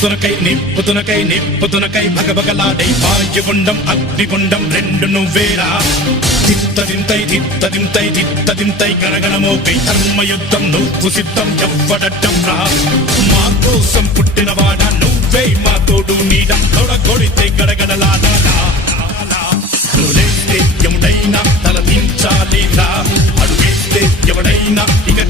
నిప్పుతునకై నిప్పుతునకై నిప్పుతునకై భగభగలాడై వాయుగుండం అగ్నిగుండం రెండు నువ్వేరా. తిత్తదింతై తిత్తదింతై తిత్తదింతై గణగణమోకై ధర్మయుద్ధం నువ్వు సిద్ధం ఎవ్వడట్టం రా మా కోసం పుట్టినవాడ నువ్వే మా తోడు నీడం తొడగొడితే గడగడలాడా. ఎవడైనా తల దించాలిరా అడుగేస్తే ఎవడైనా ఇక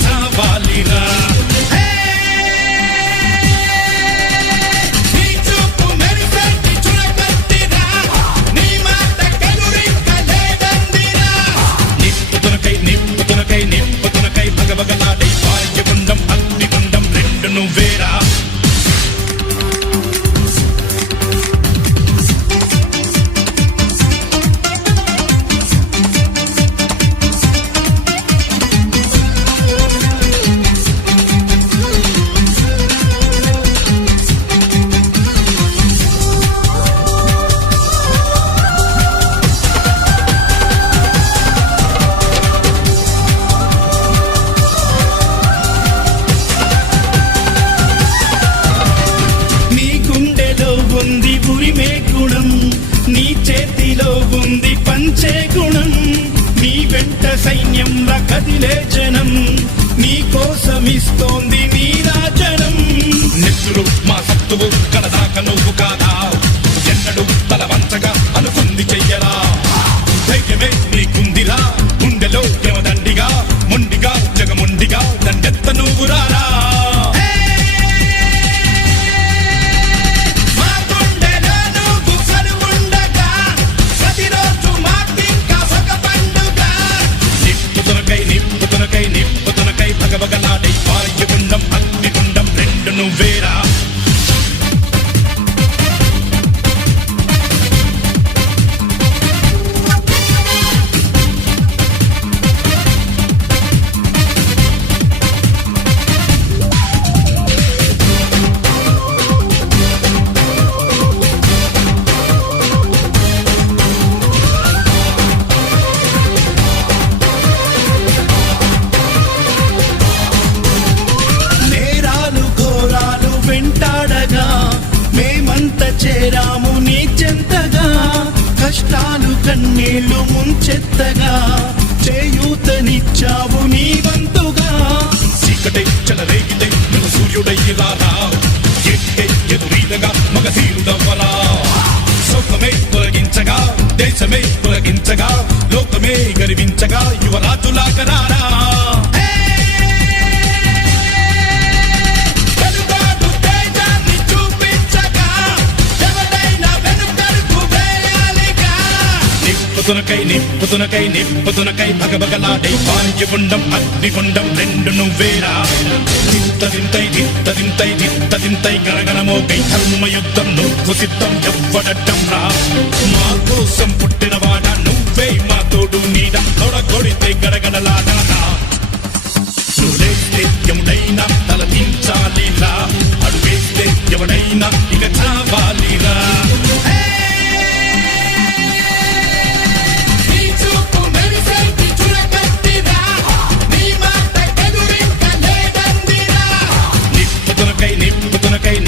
ఉంది పంచే గుణం. నీ వెంట సైన్యంలా కదిలే జనం. నీ కోసమిస్తోంది నీ రాజనం. నెత్తురు మా సత్తువు కలదాక నువ్వు కాదా? అగ్నిగుండం రెండు చేరాము నీ చెంతగా. కష్టాలు కన్నీళ్ళు ముంచెత్తగా. చేయూతనిచ్చావు నీ వంతుగా. చీకటై చెలరేగితే నువ్వు సూర్యుడై రారా ఎట్టే ఎదురీదగా మగ మగధీరుడవ్వరా సౌఖమే తొలగించగా దేశమే తొలగించగా లోకమే గర్వించగా యువరాజులాగరారా నిప్పుతునకై నిప్పుతునకై నిప్పుతునకై భగభగలాడై అగ్ని అగ్నిగుండం రెండు నువ్వేరా. తిత్తదింతై తిత్తదింతై తిత్తదింతై గణగణమోకై ధర్మయుద్ధం నువ్వు సిద్ధం ఎవ్వడటం రా. మా కోసం పుట్టినవాడ నువ్వే మా తోడు నీడ తొడగొడితే గడగడలాడాలా నువ్వేస్తే ఎవడైనా తల దించాలిలా అడుగేస్తే ఎవడైనా ఇక